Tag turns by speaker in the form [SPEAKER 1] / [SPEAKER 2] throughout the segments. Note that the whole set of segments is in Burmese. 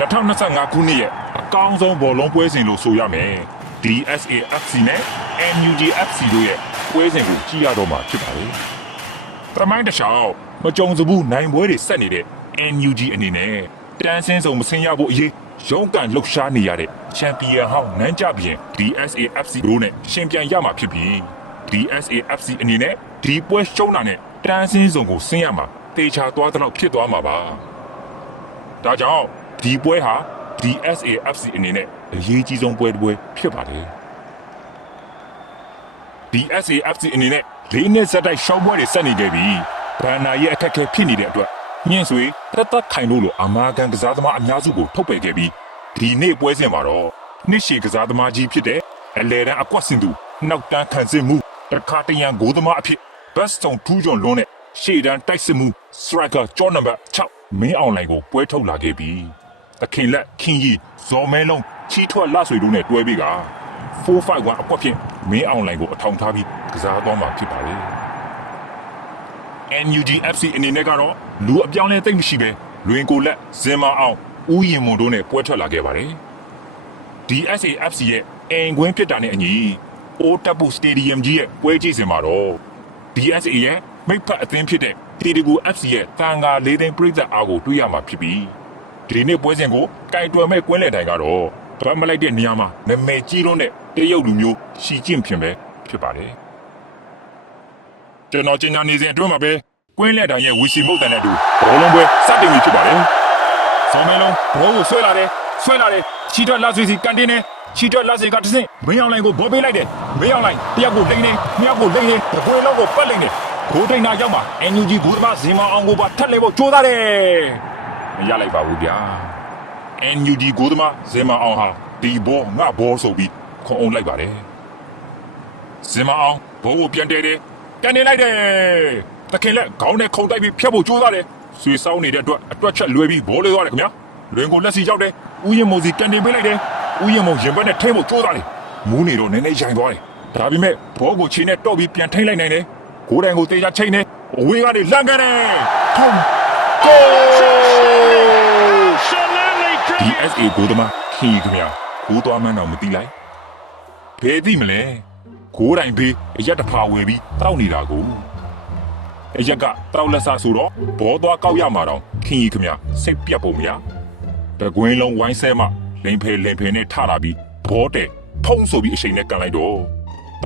[SPEAKER 1] 2025ခုနှစ်ရဲ့အကောင်းဆုံးဘောလုံးပွဲစဉ်လို့ဆိုရမယ် DSA FC နဲ့ NUG FC တို့ရဲ့ပွဲစဉ်ကိုကြည့်ရတော့မှာဖြစ်ပါတယ်။တမိုင်းတစ်လျှောက်မကြုံစဘူးနိုင်ပွဲတွေဆက်နေတဲ့ NUG အနေနဲ့တန်းစင်းစုံမဆင်ရဖို့အရေးရုန်းကန်လှုပ်ရှားနေရတဲ့ချန်ပီယံဟောင်းနန်းကြပြန် DSA FC တို့နဲ့ရှင်ပြန်ရမှာဖြစ်ပြီး DSA FC အနေနဲ့ဒီပွဲရှုံးတာနဲ့တန်းစင်းစုံကိုဆင်းရမှာတေချာသွားတဲ့လောက်ဖြစ်သွားမှာပါ။ဒါကြောင့် ဒီပွဲဟာ DSA FC အနေနဲ့အရေးကြီးဆုံးပွဲတစ်ပွဲဖြစ်ပါတယ် DSA FC အနေနဲ့လေးနှစ်ဆက်တိုက်ရှောင်းပွဲတွေဆက်နေခဲ့ပြီးဘန်နာရဲ့အခက်အခဲဖြစ်နေတဲ့အတွက်ညှင်းဆွေတက်တက်ခိုင်လို့လိုအမာကန်ကစားသမားအများစုကိုထုတ်ပယ်ခဲ့ပြီးဒီနေ့ပွဲစဉ်မှာတော့နှစ်ရှည်ကစားသမားကြီးဖြစ်တဲ့အလဲတန်းအကွက်စင်သူနောက်တန်းခံစစ်မှုတခါတရံဂိုးသမားအဖြစ်ဘတ်စတုံထူးချွန်လွန်းတဲ့ရှေ့တန်းတိုက်စစ်မှု striker ကျော်နံပါတ်6မင်းအောင်လိုင်ကိုပွဲထုတ်လာခဲ့ပြီး သခင်လက်ခင်ကြီးဇော်မဲလုံးချီထွက်လှဆွေတို့နဲ့တွဲပြီးက451အကွက်ဖြင့်မင်းအောင်လိုင်ကိုအထောင်ထားပြီးကစားသွားမှာဖြစ်ပါတယ်။ NUG FC အနေနဲ့ကတော့လူအပြောင်းလဲသိမ့်မရှိပဲလွင်ကိုလက်ဇင်မအောင်ဦးရင်မွန်တို့နဲ့ပွဲထွက်လာခဲ့ပါတယ်။ DSA FC ရဲ့အင်ကွင်းဖြစ်တာနဲ့အညီအိုတပ်ပုစတေဒီယမ်ကြီးရဲ့ပွဲကြည့်စင်မှာတော့ DSA ရဲ့မိဖက်အသင်းဖြစ်တဲ့တီတကူ FC ရဲ့တန်ဃာလေးသိန်းပြည်သက်အားကိုတွေ့ရမှာဖြစ်ပြီး ဒီနေ့ပွဲစဉ်ကိုကြိုက်တွယ်မဲ့ကွင်းလယ်တိုင်ကတော့တပတ်မလိုက်တဲ့နေရာမှာနာမည်ကြီးလုံးတဲ့တရုတ်လူမျိုးရှီကျင့်ဖြစ်ပဲဖြစ်ပါတယ်ကျွန်တော်ကျညာနေစဉ်အတွင်းမှာပဲကွင်းလယ်တိုင်ရဲ့ဝီစီမုတ်တန်တဲ့သူဘောလုံးပွဲစတင်ပြီဖြစ်ပါတယ်ဆောင်းမဲလုံးဘောကိုဆွဲလာတယ်ဆွဲလာတယ်ချီထွက်လာဆွေစီကန်တင်းနေချီထွက်လာစေကတစ်စင်းမင်းအောင်လိုင်ကိုဘောပေးလိုက်တယ်မင်းအောင်လိုင်တယောက်ကိုလိမ့်နေမြောက်ကိုလိမ့်နေတပွဲလုံးကိုပတ်လိမ့်နေဂိုးထိန်နာရောက်မှာ NUG ဂိုးသမားဇင်မအောင်ကိုပါထက်လဲဖို့ကြိုးစားတယ် မရလိုက်ပါဘူးဗျာ NUG ကိုသမားဇင်မအောင်ဟာဒီဘောငါဘောဆိုပြီးခွန်အောင်လိုက်ပါတယ်ဇင်မအောင်ဘောကိုပြန်တဲတယ်ကန်နေလိုက်တယ်တခင်လက်ခေါင်းနဲ့ခုန်တိုက်ပြီးဖြတ်ဖို့ကြိုးစားတယ်ဆွေဆောင်းနေတဲ့အတွက်အတွက်ချက်လွယ်ပြီးဘောလေးသွားတယ်ခင်ဗျာလွင်ကိုလက်စီရောက်တယ်ဥယျာဉ်မိုစီကန်တင်ပေးလိုက်တယ်ဥယျာဉ်မိုရင်ဘက်နဲ့ထိဖို့ကြိုးစားတယ်မူးနေတော့နည်းနည်းရိုင်သွားတယ်ဒါပေမဲ့ဘောကိုခြေနဲ့တော့ပြီးပြန်ထိန်လိုက်နိုင်တယ်ကိုယ်တိုင်ကိုတေချာချိန်နေအဝေးကနေလန့်ကန်တယ်ထုံး
[SPEAKER 2] Absolutely brilliant.
[SPEAKER 1] DSA ကိုသမားခင်ကြီးခင်ဗျာကိုသွားမှန်းတော့မသိလိုက်ဘယ်သိမလဲကိုတိုင်ဘေးအရက်တစ်ဖာဝယ်ပြီးတောက်နေတာကိုအရက်ကတောက်လက်စားဆိုတော့ဘောသွားကောက်ရမှာတော့ခင်ကြီးခင်ဗျာစိတ်ပြတ်ပုံမရတကွင်းလုံးဝိုင်းဆဲမှလိန်ဖယ်လိန်ဖယ်နဲ့ထလာပြီးဘောတဲ့ဖုံးဆိုပြီးအချိန်နဲ့ကန်လိုက်တော့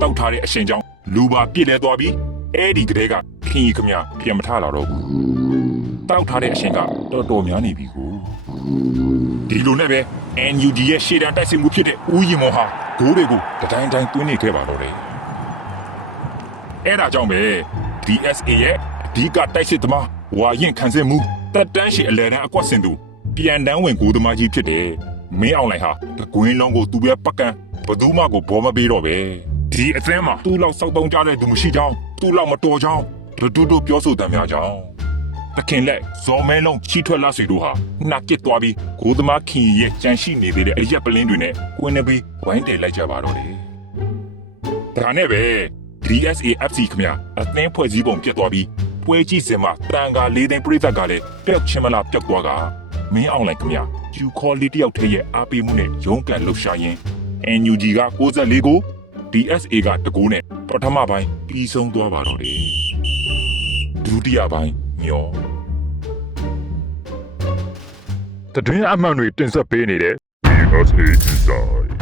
[SPEAKER 1] တောက်ထားတဲ့အချိန်ကြောင့်လူပါပြစ်လဲသွားပြီးအဲ့ဒီကလေးကခင်ကြီးခင်ဗျာပြန်မထလာတော့ဘူး တောက်ထားတဲ့အချိန်ကတော်တော်များနေပြီကိုဒီလိုနဲ့ပဲ NUG ရဲ့ရှေ့တန်းတိုက်စစ်မှုဖြစ်တဲ့ဦးရင်မောဟာဂိုးတွေကိုတတိုင်းတိုင်းသွင်းနေခဲ့ပါတော့တယ်။အဲဒါကြောင့်ပဲ DSA ရဲ့အဓိကတိုက်စစ်သမားဝါရင်ခံစစ်မှုတက်တန်းရှိအလဲတန်းအကွက်စင်သူပြန်တန်းဝင်ဂိုးသမားကြီးဖြစ်တယ်။မင်းအောင်လိုင်ဟာတကွင်းလုံးကိုသူပဲပတ်ကန်ဘသူမှကိုဘောမပေးတော့ပဲ။ဒီအသင်းမှာသူ့လောက်စောက်တုံးကြတဲ့သူမရှိကြောင်းသူ့လောက်မတော်ကြောင်းဒတူတူပြောဆိုတမ်းများကြောင်း တခင်လက်ဇော်မဲလုံးချီထွက်လာစီတို့ဟာနှက်ကစ်သွားပြီးကိုသမားခင်ရဲ့ကြံရှိနေသေးတဲ့အရက်ပလင်းတွေနဲ့ကွင်းနေပြီးဝိုင်းတယ်လိုက်ကြပါတော့တယ်။ဒါနဲ့ပဲ DSA FC ခမအသင်းဖွဲ့စည်းပုံပြတ်သွားပြီးပွဲကြည့်စင်မှာတန်ကာလေးသိန်းပြိသက်ကလည်းပျောက်ချင်းမလားပျောက်သွားကမင်းအောင်လိုက်ခမကျူခေါ်လေးတယောက်ထဲရဲ့အားပေးမှုနဲ့ရုန်းကန်လှုပ်ရှားရင်း NUG က64ကို DSA ကတကူနဲ့ပထမပိုင်းပြီးဆုံးသွားပါတော့တယ်။ဒုတိယပိုင်း မျောတတွင်းအမှန်တွေတင်ဆက်ပေးနေတဲ့ DSA Inside